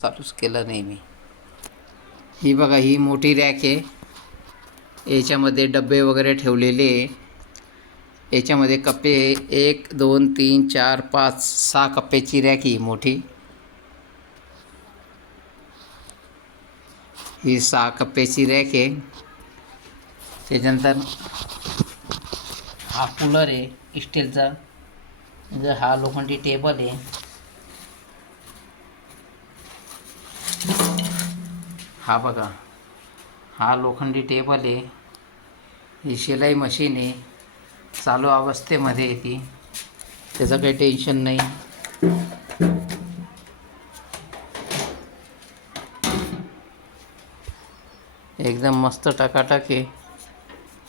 चालूच केलं नाही मी. ही बघा, ही मोठी रॅक आहे. याच्यामध्ये डबे वगैरे ठेवलेले आहे. याच्यामध्ये कप्पे 1 2 3 4 5 6 कप्प्याची रॅक ही मोठी. ही 6 कप्प्याची रॅक आहे. त्याच्यानंतर हा कूलर आहे स्टीलचा. म्हणजे हा लोखंडी टेबल आहे. हा बघा, हा लोखंडी टेबल आहे. ही शिलाई मशीन आहे, चालू अवस्थेमध्ये आहे ती. त्याचं काही टेन्शन नाही. एकदम मस्त टकाटक आहे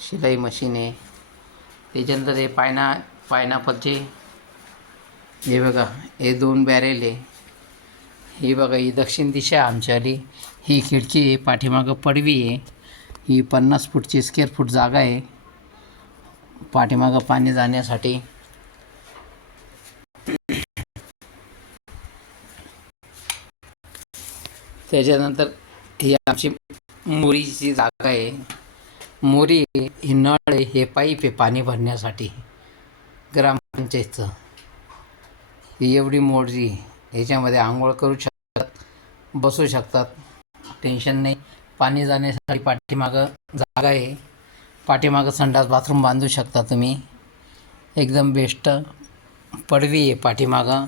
शिलाई मशीन आहे. त्याच्यानंतर हे पायनॅपलचे हे बघा, हे 2 बॅरेल आहे. ही बघा, ही दक्षिण दिशा आमच्याली. ही खिडकी आहे, पाठीमागं पडवी आहे. ही 50 फूटची स्क्वेअर फूट जागा आहे पाठीमागं पाणी जाण्यासाठी. त्याच्यानंतर ही आमची मोरीची जागा आहे. मोरी ही नळ आहे, हे पाईप आहे पाणी भरण्यासाठी ग्रामपंचायतचं. ही एवढी मोरी, ह्याच्यामध्ये आंघोळ करू शकतात, बसू शकतात, टेन्शन नाही. पाणी जाण्यासाठी पाठीमागं जागा आहे. पाठीमागं संडास बाथरूम बांधू शकता तुम्ही. एकदम बेस्ट. पडवी आहे पाठीमागं.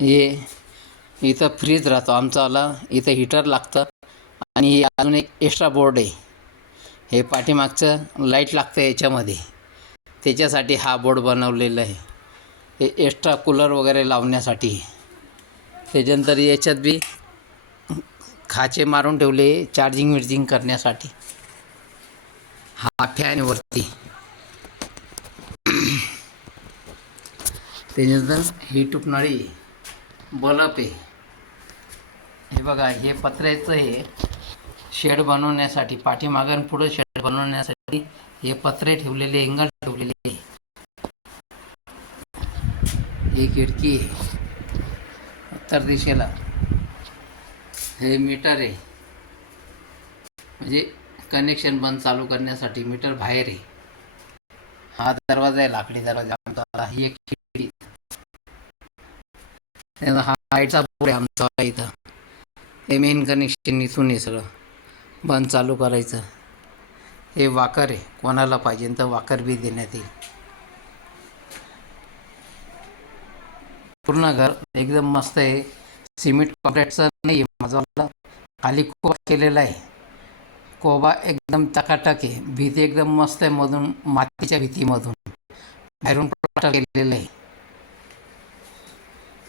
हे इथं फ्रीज राहतो आमचावाला. इथं हीटर लागतं. आणि अजून एक एक्स्ट्रा बोर्ड आहे. हे पाठीमागचं लाईट लागतं याच्यामध्ये, त्याच्यासाठी हा बोर्ड बनवलेला आहे. हे एक्स्ट्रा कूलर वगैरे लावण्यासाठी. त्याच्यानंतर याच्यात बी खाचे मारून ठेवले चार्जिंग करण्यासाठी. हा फॅन वरती. त्याच्यानंतर ही टुपणारी बल्ब आहे. हे बघा, हे पत्र्याचं आहे. शेड बनवण्यासाठी पाठीमागं पुढं शेड बनवण्यासाठी हे पत्रे ठेवलेले, एंगल ठेवलेले. ही खिडकी आहे उत्तर दिशेला. हे मीटर आहे, म्हणजे कनेक्शन बंद चालू करण्यासाठी मीटर बाहेर आहे. हा दरवाजा आहे, लाकडी दरवाजा आमचा. ही एक खिडकी. हा लाईटचा बोर्ड आहे आमचा इथं. हे मेन कनेक्शन इथून आहे, सगळं बंद चालू करायचं. हे वाकर आहे, कोणाला पाहिजे तर वाकर बी देण्यात येईल. पूर्ण घर एकदम मस्त आहे. सिमेंट कॉन्क्रीटचं नाही आहे माझं. खाली कोबा केलेला आहे. कोबा एकदम टकाटक आहे. भीती एकदम मस्त आहे, मधून मातीच्या भीतीमधून बाहेरून प्लास्टर केलेलं आहे.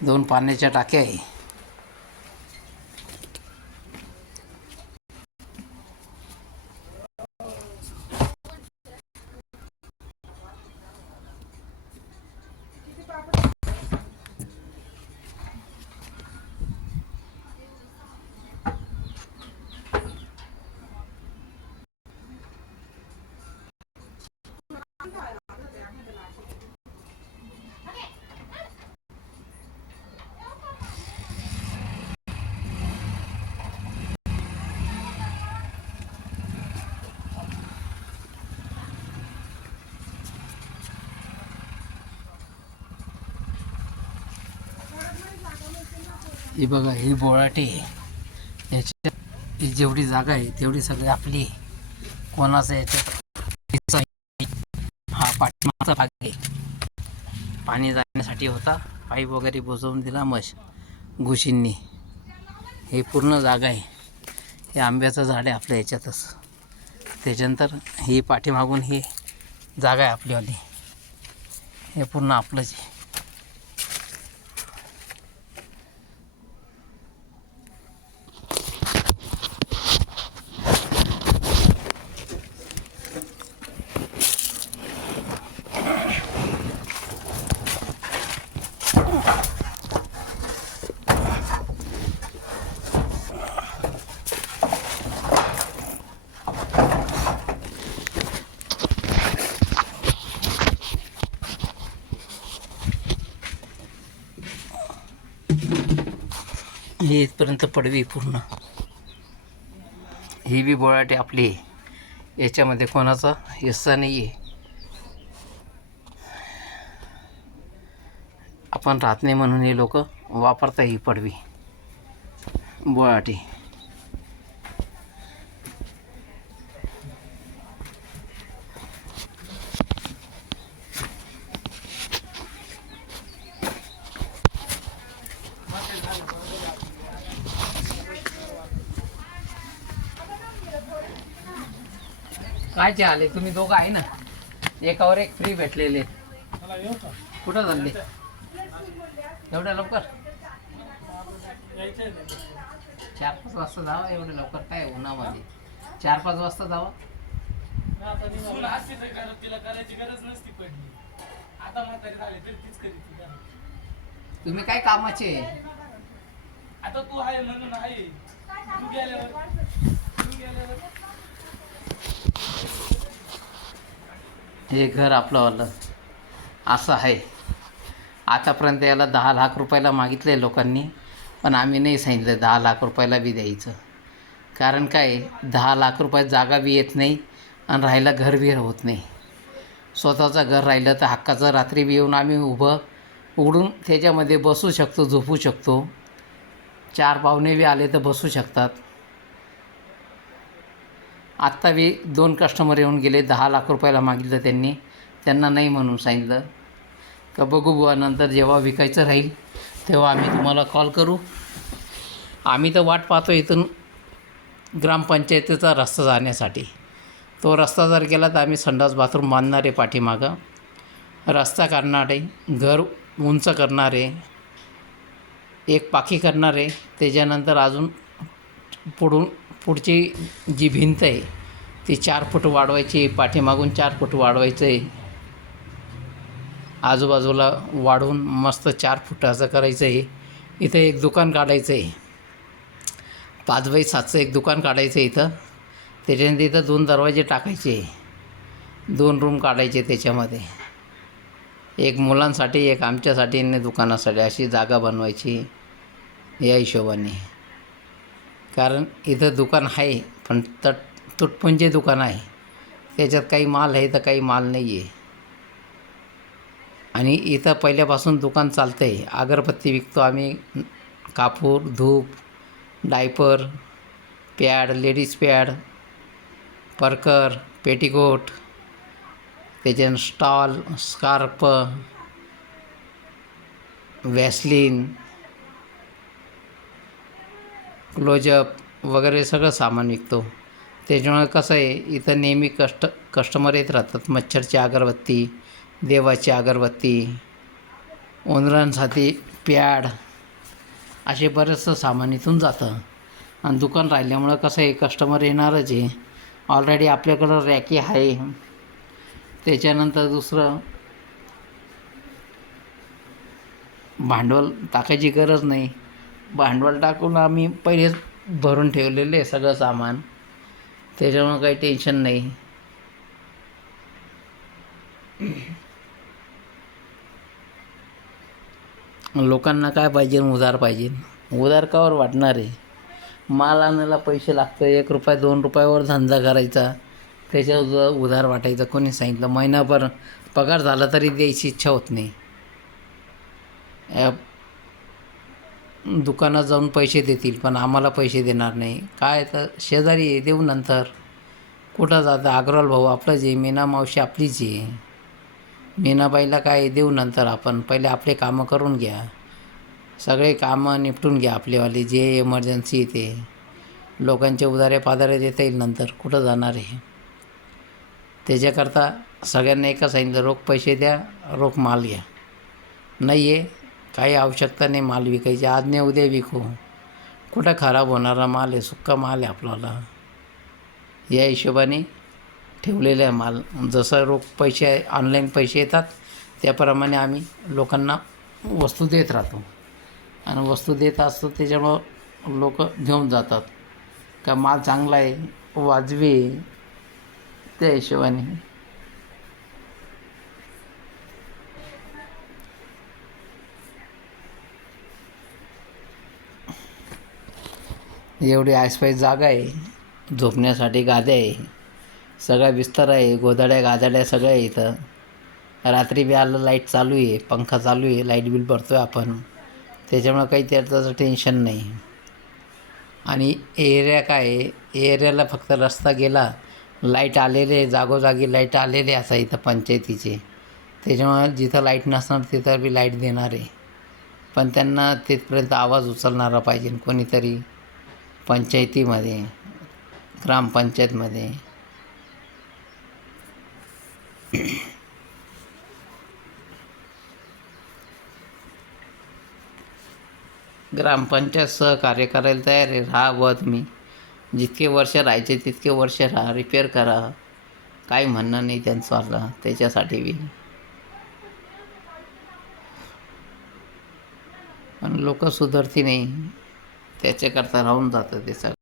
2 पाण्याच्या टाक्या आहे. ही बघा, ही बोळाटी आहे. याच्यात जेवढी जागा आहे तेवढी सगळी आपली. कोणाचं याच्यात हा पाठीमागचा भाग आहे. पाणी जाण्यासाठी होता, पाईप वगैरे बुजवून दिला घुशींनी. हे पूर्ण जागा आहे. हे आंब्याचं झाड आहे आपल्या याच्यातच. त्याच्यानंतर ही पाठीमागून ही जागा आहे आपलीवाली. हे पूर्ण आपलंच आहे. हे इथपर्यंत पडवी पूर्ण. ही बी बोळाटी आपली आहे. याच्यामध्ये कोणाचा हिस्सा नाही आहे. आपण राहत नाही म्हणून हे लोक वापरता ही पडवी बोळाटी. काय आले तुम्ही दोघं आहे ना, एकावर एक फ्री भेटलेले. कुठं चालले एवढ्या लवकर? 4-5 वाजता जावा. एवढ्या लवकर काय उन्हामध्ये? 4-5 वाजता जावा. तिला करायची गरज नसती पडली. आता म्हातारी झाली तर तीच करीत. तुम्ही काय कामाचे? आता तू आहे म्हणून आहे. तू गेल्यावर हे घर आपलंवालं असं आहे. आतापर्यंत याला 10 लाख रुपयाला मागितले लोकांनी, पण आम्ही नाही सांगितलं 10 लाख रुपयाला बी द्यायचं. कारण काय, 10 लाख रुपयात जागा बी येत नाही आणि राहायला घर बी होत नाही. स्वतःचं घर राहिलं तर हक्काचं रात्री बी येऊन आम्ही उघडून त्याच्यामध्ये बसू शकतो, झोपू शकतो. 4 पाहुणे बी आले तर बसू शकतात. आत्ता बी 2 कस्टमर येऊन गेले, 10 लाख रुपयाला मागितलं त्यांनी. त्यांना नाही म्हणून सांगितलं का बघू बुवा, नंतर जेव्हा विकायचं राहील तेव्हा आम्ही तुम्हाला कॉल करू. आम्ही तर वाट पाहतो इथून ग्रामपंचायतीचा रस्ता जाण्यासाठी. तो रस्ता जर गेला तर आम्ही संडास बाथरूम बांधणारे, पाठीमागं रस्ता करणारे, घर उंच करणारे, एक पाखी करणारे. त्याच्यानंतर अजून पुढची जी भिंत आहे ती 4 फूट वाढवायची, पाठीमागून 4 फूट वाढवायचं आहे. आजूबाजूला वाढवून मस्त 4 फुटाचं करायचं आहे. इथं एक दुकान काढायचं आहे, 5x7चं एक दुकान काढायचं आहे इथं. त्याच्यानंतर इथं 2 दरवाजे टाकायचे, 2 रूम काढायचे त्याच्यामध्ये. एक मुलांसाठी, एक आमच्यासाठी आणि दुकानासाठी अशी जागा बनवायची या हिशोबाने. कारण इथं दुकान आहे पण तुटपुंजे दुकान आहे. त्याच्यात काही माल आहे तर काही माल नाही आहे. आणि इथं पहिल्यापासून दुकान चालतं आहे. अगरबत्ती विकतो आम्ही, कापूर, धूप, डायपर, पॅड, लेडीज पॅड, परकर, पेटिकोट, त्याच्यानं स्टॉल, स्कार्प, व्हॅसलीन, क्लोजअप वगैरे सगळं सामान विकतो. त्याच्यामुळे कसं आहे, इथं नेहमी कस्टमर येत राहतात. मच्छरची अगरबत्ती, देवाची अगरबत्ती, उंदरांसाठी पॅड, असे बरेचसं सामान इथून जातं. आणि दुकान राहिल्यामुळं कसं आहे, कस्टमर येणारच आहे. ऑलरेडी आपल्याकडं रॅकी आहे. त्याच्यानंतर दुसरं भांडवल टाकायची गरज नाही. भांडवल टाकून आम्ही पहिलेच भरून ठेवलेले आहे सगळं सामान. त्याच्यामुळं काही टेन्शन नाही. लोकांना काय पाहिजे, उधार पाहिजे. उधार कावर वाटणार आहे? माल आणायला पैसे लागतं. 1 रुपया 2 रुपयावर धंदा करायचा, त्याच्यावर उधार वाटायचं. कोणी सांगितलं? महिनाभर पगार झाला तरी द्यायची इच्छा होत नाही. दुकानात जाऊन पैसे देतील पण आम्हाला पैसे देणार नाही. काय तर शेजारी देऊ नंतर. कुठं जातं? अग्रवाल भाऊ आपलं जे, मीना मावशी आपलीच आहे. मीनाबाईला काय देऊ नंतर. आपण पहिले आपले कामं करून घ्या, सगळे कामं निपटून घ्या आपलेवाले, जे इमर्जन्सी ते. लोकांचे उधारे पाधारे देता येईल नंतर. कुठं जाणार आहे? त्याच्याकरता सगळ्यांना एकच सांगितलं, रोख पैसे द्या, रोख माल घ्या. नाही आहे, काही आवश्यकता नाही माल विकायची. आज नाही उद्या विकू. कुठं खराब होणारा माल आहे, सुक्का माल आहे आपल्याला. या हिशोबाने ठेवलेलं आहे माल. जसं रोख पैसे, ऑनलाईन पैसे येतात त्याप्रमाणे आम्ही लोकांना वस्तू देत राहतो. आणि वस्तू देत असतो त्याच्यामुळं लोक घेऊन जातात का माल चांगला आहे, वाजवी आहे. त्या हिशोबाने एवढी आसपास जागा आहे, झोपण्यासाठी गाद्या आहे, सगळा बिस्तर आहे, गोधड्या गादड्या सगळं आहे इथं. रात्री बी आलं लाईट चालू आहे, पंखा चालू आहे, लाईट बिल भरतो आहे आपण, त्याच्यामुळं काही त्याचं टेन्शन नाही. आणि एरिया काय आहे, एरियाला फक्त रस्ता गेला, लाईट आलेले जागोजागी लाईट आलेले असा इथं पंचायतीचे, त्याच्यामुळं जिथं लाईट नसणार तिथं बी लाईट देणार आहे. पण त्यांना तिथपर्यंत आवाज उचलणारा पाहिजे कोणीतरी पंचायतीमध्ये, ग्रामपंचायतमध्ये. ग्रामपंचायत सहकार्य करायला तयार आहे, राहा बुवा तुम्ही, जितके वर्ष राहायचे तितके वर्ष राहा, रिपेअर करा, काही म्हणणं नाही त्यांचं आलं त्याच्यासाठी बी. पण लोक सुधारती नाही, त्याच्याकरता राहून जातं ते सगळं.